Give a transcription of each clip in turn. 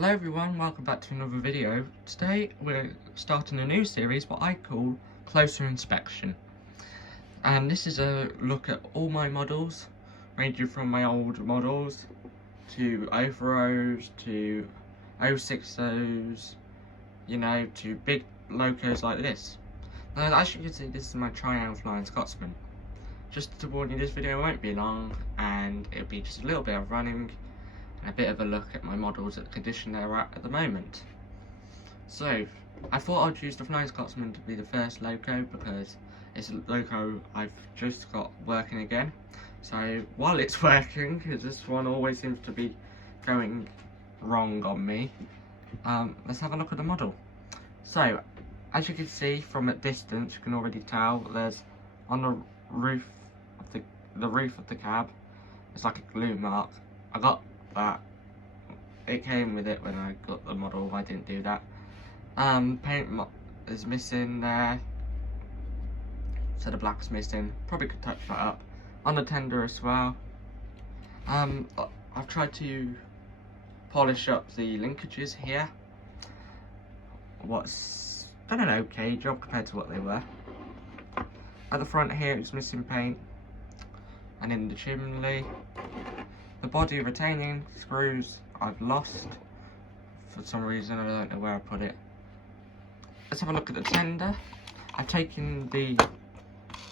Hello everyone, welcome back to another video. Today we're starting a new series what I call Closer Inspection. And this is a look at all my models, ranging from my old models to overos to 060s, you know, to big locos like this. Now as you can see, this is my triang flying Scotsman. Just to warn you, this video won't be long and it'll be just a little bit of running and a bit of a look at my models at the condition they're at the moment. So, I thought I'd use the Flying Scotsman to be the first loco because it's a loco I've just got working again. So, while it's working, because this one always seems to be going wrong on me, let's have a look at the model. So, as you can see from a distance, you can already tell there's on the roof of the roof of the cab, it's like a glue mark. I got that. It came with it when I got the model. I didn't do that. Paint is missing there, so the black's missing. Probably could touch that up on the tender as well. I've tried to polish up the linkages here. What's done an okay job compared to what they were. At the front here, it's missing paint, and in the chimney. The body retaining screws I've lost for some reason. I don't know where I put it. Let's have a look at the tender. I've taken the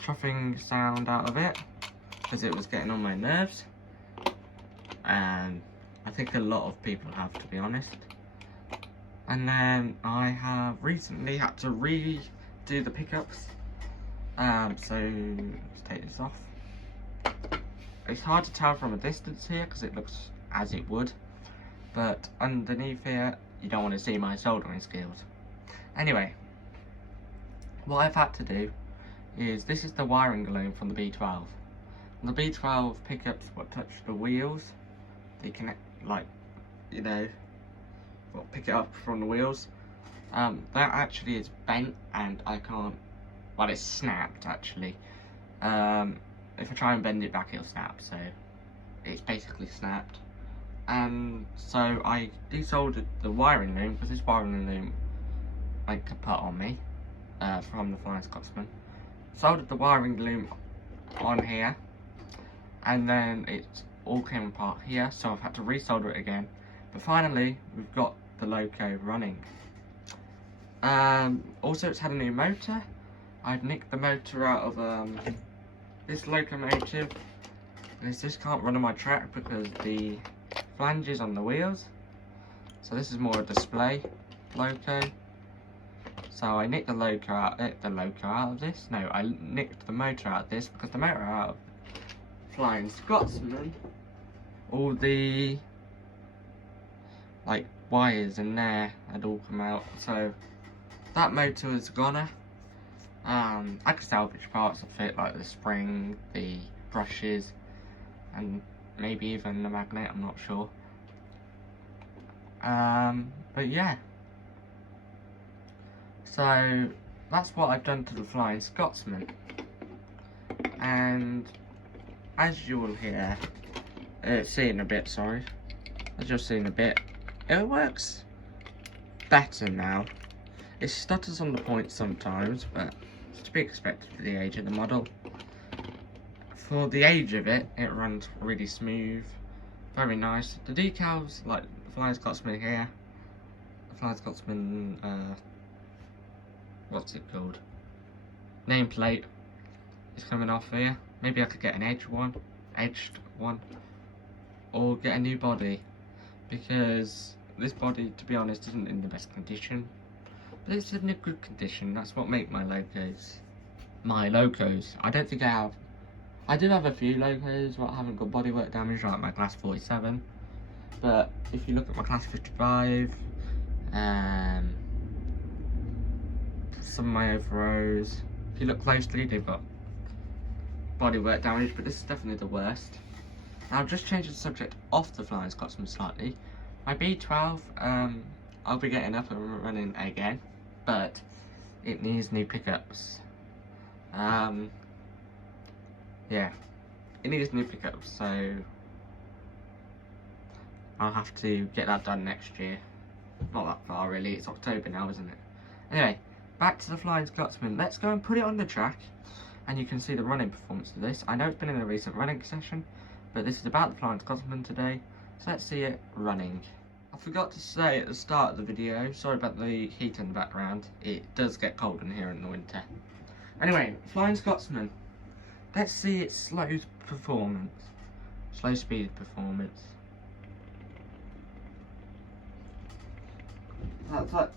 troughing sound out of it because it was getting on my nerves, and I think a lot of people have, to be honest. And then I have recently had to redo the pickups, so let's take this off. It's hard to tell from a distance here because it looks as it would, but underneath here you don't want to see my soldering skills. Anyway, what I've had to do is, this is the wiring loom from the B12. And the B12 pickups what touch the wheels, they connect, like, you know, what pick it up from the wheels. That actually is bent and I can't, well, it's snapped actually. If I try and bend it back, it'll snap, so it's basically snapped. And so I desoldered the wiring loom, because this wiring loom like kaput on me from the Flying Scotsman. Soldered the wiring loom on here, and then it all came apart here, so I've had to resolder it again. But finally, we've got the loco running. Also, it's had a new motor. I've nicked the motor out of this locomotive. This just can't run on my track because the flanges on the wheels. So this is more a display loco. So I nicked the loco out of this. No, I nicked the motor out of this because the motor out of Flying Scotsman, all the like wires in there had all come out. So that motor is gone. I could salvage parts of it, like the spring, the brushes, and maybe even the magnet, I'm not sure. But yeah. So that's what I've done to the Flying Scotsman. And as you will hear, see in a bit, sorry. As you'll see in a bit, it works better now. It stutters on the point sometimes, but it's to be expected for the age of the model. For the age of it, it runs really smooth, very nice. The decals, like the Flying Scotsman here, the Flying Scotsman, what's it called? Nameplate is coming off here. Maybe I could get an edged one, or get a new body, because this body, to be honest, isn't in the best condition. But it's in a good condition. That's what make my locos. I don't think I have. I do have a few locos what haven't got bodywork damage, like my class 47. But if you look at my class 55, some of my overos, if you look closely, they've got bodywork damage. But this is definitely the worst. Now, I've just changed the subject off the Flying Scotsman slightly. My B12, I'll be getting up and running again, but it needs new pickups. Yeah, it needs new pickups, so I'll have to get that done next year. Not that far really, it's October now, isn't it? Anyway, back to the Flying Scotsman. Let's go and put it on the track, and you can see the running performance of this. I know it's been in a recent running session, but this is about the Flying Scotsman today, so let's see it running. I forgot to say at the start of the video, sorry about the heat in the background, it does get cold in here in the winter. Anyway, Flying Scotsman. Let's see its slow performance. Slow speed performance. That's at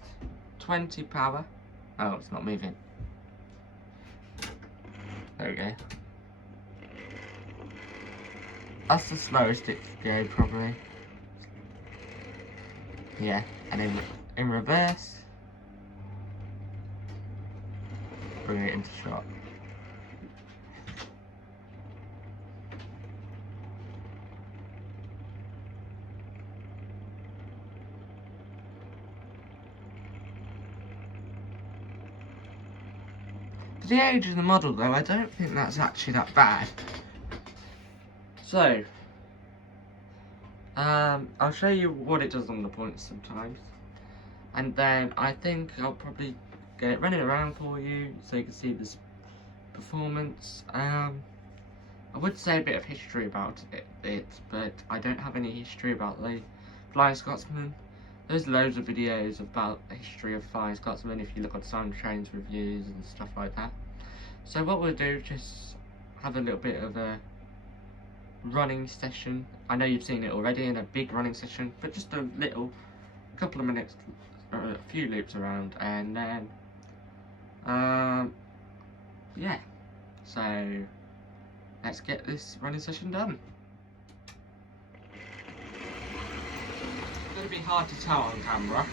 20 power. Oh, it's not moving. There we go. That's the slowest it could go, probably. Yeah, and then in reverse, bring it into shot. For the age of the model though, I don't think that's actually that bad. So, I'll show you what it does on the points sometimes. And then I think I'll probably get it running around for you so you can see this performance. I would say a bit of history about it, but I don't have any history about the Flying Scotsman. There's loads of videos about the history of Flying Scotsman if you look at Simon Train's reviews and stuff like that. So what we'll do, just have a little bit of a running session. I know you've seen it already in a big running session, but just a couple of minutes, a few loops around, and then yeah, so let's get this running session done. It's going to be hard to tell on camera,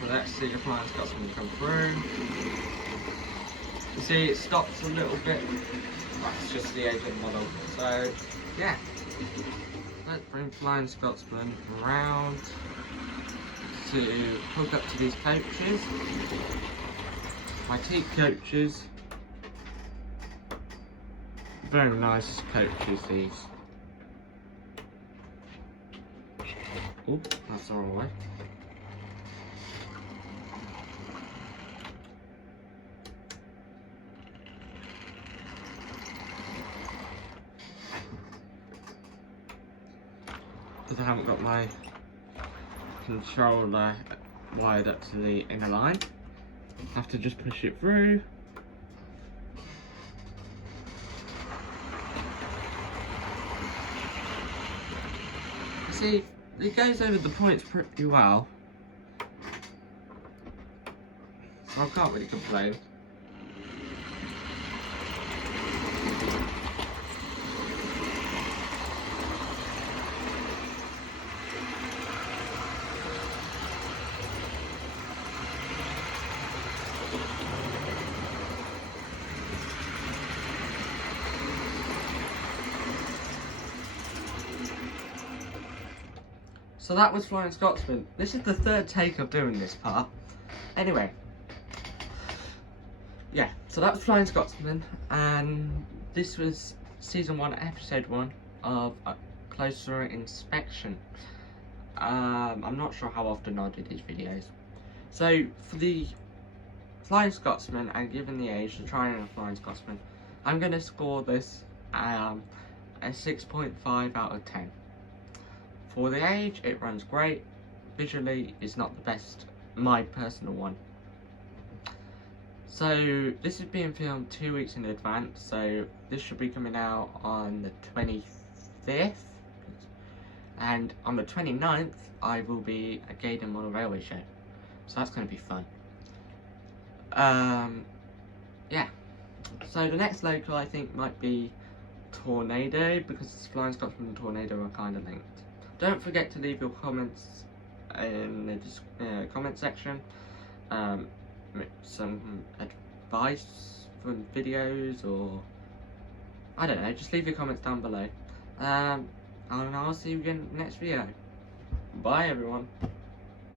but let's see if Flying Scotsman come through. You see it stops a little bit. That's just the age of the model. So yeah, let's bring Flying Scotsman around to hook up to these coaches. My teak coaches. Very nice coaches these. Oh, that's the wrong way. Because I haven't got my controller wired up to the inner line. I have to just push it through. See, it goes over the points pretty well, so I can't really complain. So that was Flying Scotsman. This is the third take of doing this part. Anyway. Yeah, so that was Flying Scotsman, and this was Season 1, Episode 1 of A Closer Inspection. I'm not sure how often I do these videos. So, for the Flying Scotsman, and given the age, the triang of Flying Scotsman, I'm going to score this a 6.5 out of 10. For the age, it runs great. Visually, it's not the best, my personal one. So, this is being filmed 2 weeks in advance, so this should be coming out on the 25th. And on the 29th, I will be at Gaydon on a railway show. So that's going to be fun. Yeah. So the next local I think might be Tornado, because Flying Scotsman and Tornado are kind of linked. Don't forget to leave your comments in the comment section. Some advice for videos, or I don't know, just leave your comments down below. And I'll see you again in the next video. Bye everyone.